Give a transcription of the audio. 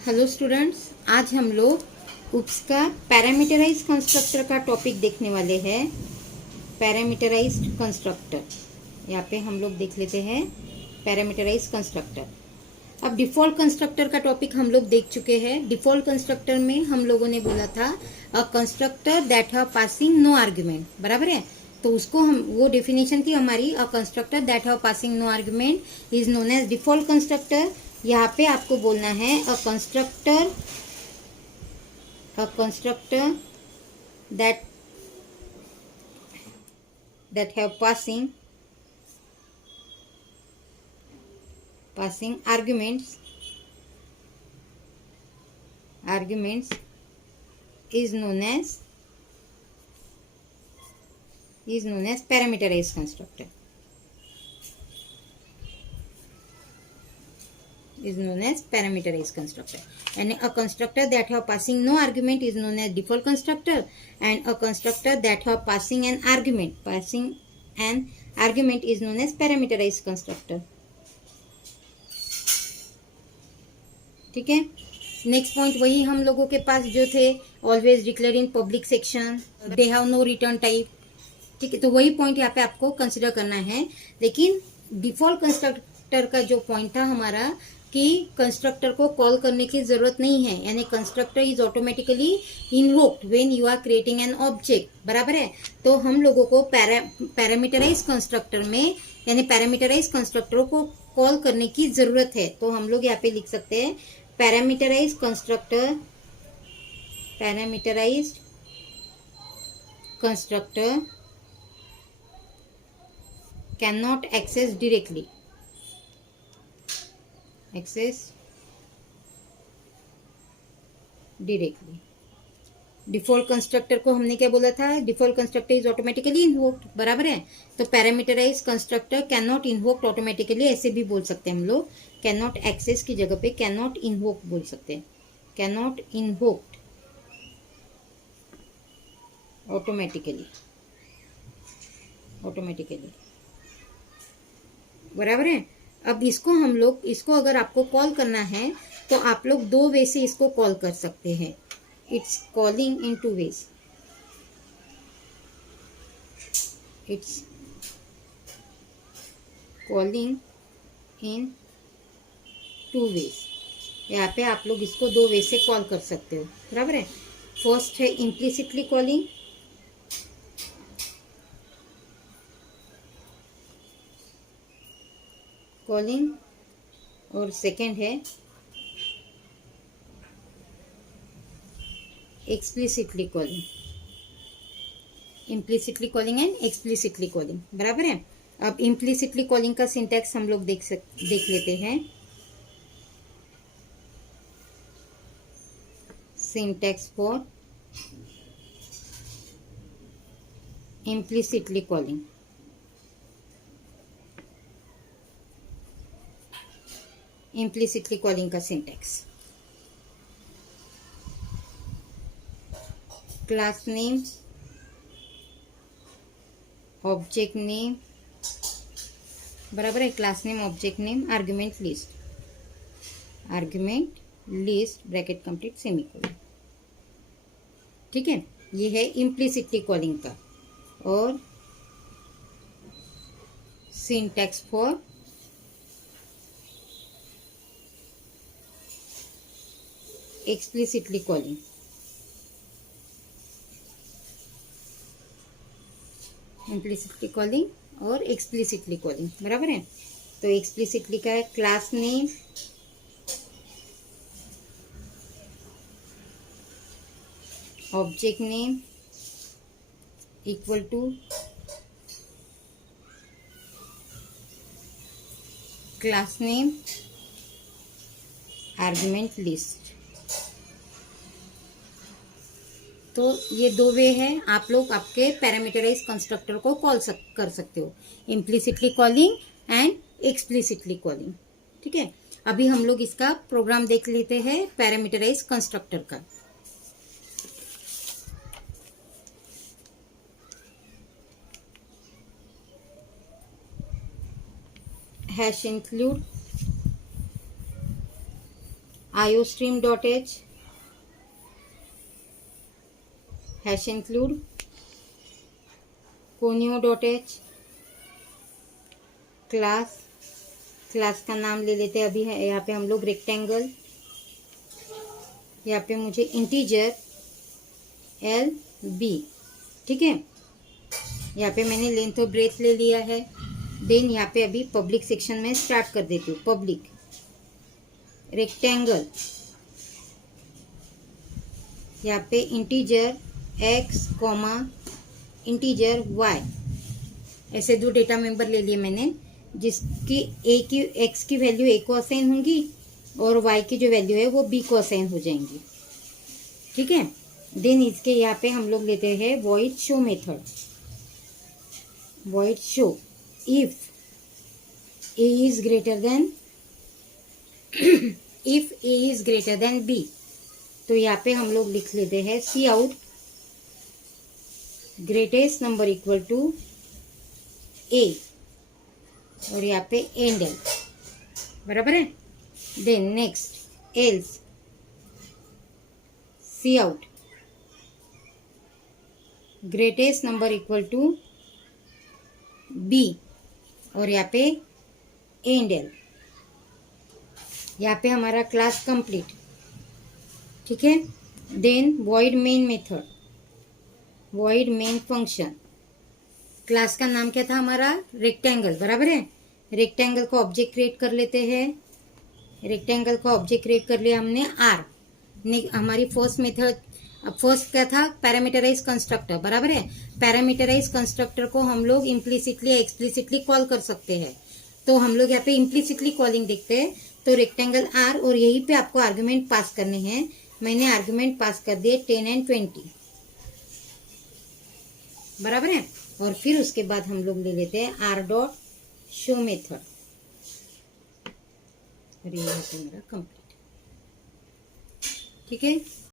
Hello students, आज हम लोग UPS का पैरामीटराइज्ड कंस्ट्रक्टर का टॉपिक देखने वाले हैं। पैरामीटराइज्ड कंस्ट्रक्टर, यहाँ पे हम लोग देख लेते हैं पैरामीटराइज्ड कंस्ट्रक्टर। अब डिफ़ॉल्ट कंस्ट्रक्टर का टॉपिक हम लोग देख चुके हैं। डिफ़ॉल्ट कंस्ट्रक्टर में हम लोगों ने बोला था a constructor that have passing no argument, बराबर है। तो उसको हम वो डेफिनेशन थी हमारी, a constructor that have passing no argument is known as default constructor. यहाँ पे आपको बोलना है a constructor that have passing arguments is known as parameterized constructor. Is known as parameterized constructor. And a constructor that have passing no argument is known as default constructor, and a constructor that have passing an argument is known as parameterized constructor. ठीक है। Next point वही हम लोगों के पास जो थे, always declare in public section, they have no return type. ठीक है, तो वही पॉइंट यहाँ पे आपको कंसिडर करना है। लेकिन डिफॉल्ट कंस्ट्रक्टर का जो पॉइंट था हमारा कि कंस्ट्रक्टर को कॉल करने की जरूरत नहीं है, यानी constructor is automatically invoked when you are creating an object, बराबर है। तो हम लोगों को पैरामीटराइज कंस्ट्रक्टर में, यानी पैरामीटराइज कंस्ट्रक्टर को कॉल करने की जरूरत है। तो हम लोग यहाँ पे लिख सकते हैं parameterize constructor cannot access directly default constructor को हमने क्या बोला था, default constructor is automatically invoked, बराबर है। तो parameterize constructor can not invoked automatically, ऐसे भी बोल सकते हैं हम लोग। कैन नॉट एक्सेस की जगह पे कैन नॉट इन्वोक्ड बोल सकते हैं। कैन नॉट इन्वोक्ड ऑटोमेटिकली, बराबर है। अब इसको अगर आपको कॉल करना है तो आप लोग दो वे से इसको कॉल कर सकते हैं। It's calling in two ways. It's calling in two ways. यहाँ पे आप लोग इसको दो वे से कॉल कर सकते हो, बराबर है। फर्स्ट है इम्प्लिसिटली कॉलिंग, और सेकंड है explicitly calling. Implicitly calling and explicitly calling, बराबर है। अब इम्प्लिसिटली कॉलिंग का सिंटैक्स हम लोग देख लेते हैं। Syntax for implicitly calling. Implicitly calling का syntax, class name, object name, बराबर है। Class name, object name, argument list bracket complete semicolon. ठीक है, ये है इम्प्लिसिटली कॉलिंग का। और syntax for explicitly calling. Implicitly calling और एक्सप्लिसिटली कॉलिंग, बराबर है। तो एक्सप्लिसिटली का है class name, object name equal to class name argument list. तो ये दो वे है, आप लोग आपके पैरामीटराइज कंस्ट्रक्टर को कॉल कर सकते हो, implicitly calling and explicitly calling. ठीक है, अभी हम लोग इसका प्रोग्राम देख लेते हैं पैरामीटराइज कंस्ट्रक्टर का। Hash include iostream.h hash include conio.h class का नाम ले लेते हैं अभी है यहाँ पे हम लोग रेक्टेंगल। यहाँ पे मुझे इंटीजर LB, ठीक है। यहाँ पे मैंने लेंथ और ब्रेथ ले लिया है। देन यहाँ पे अभी पब्लिक सेक्शन में स्टार्ट कर देती हूँ। पब्लिक रेक्टेंगल, यहाँ पे integer x comma integer y, ऐसे दो डेटा मेंबर ले लिए मैंने, जिसकी x की वैल्यू a को असाइन होंगी और y की जो वैल्यू है वो b को असाइन हो जाएंगी, ठीक है। देन इसके यहाँ पे हम लोग लेते हैं void show method. Void show if a is greater than if a is greater than b, तो यहाँ पे हम लोग लिख लेते हैं C out greatest number equal to a, और यहाँ पे एंड एल, बराबर है। Then next else C out greatest number equal to b, और यहाँ पे एंड एल। यहाँ पे हमारा क्लास कंप्लीट, ठीक है। Then void main method, void main function. Class का नाम क्या था हमारा? रेक्टेंगल, बराबर है। रेक्टेंगल को ऑब्जेक्ट क्रिएट कर लेते हैं। रेक्टेंगल को ऑब्जेक्ट क्रिएट कर लिया हमने आर। हमारी फर्स्ट मेथड, फर्स्ट क्या था? पैरामीटराइज कंस्ट्रक्टर, बराबर है। पैरामीटराइज कंस्ट्रक्टर को हम लोग इम्प्लिसिटली एक्सप्लिसिटली कॉल कर सकते हैं, तो हम लोग यहाँ पे इम्प्लिसिटली कॉलिंग देखते हैं। तो रेक्टेंगल आर, और यहीं पे आपको आर्गुमेंट पास करने हैं। मैंने आर्गुमेंट पास कर दिए 10 एंड 20, बराबर है। और फिर उसके बाद हम लोग ले लेते हैं आर डॉट शो मेथड, और ये यहाँ पे मेरा कंप्लीट, ठीक है।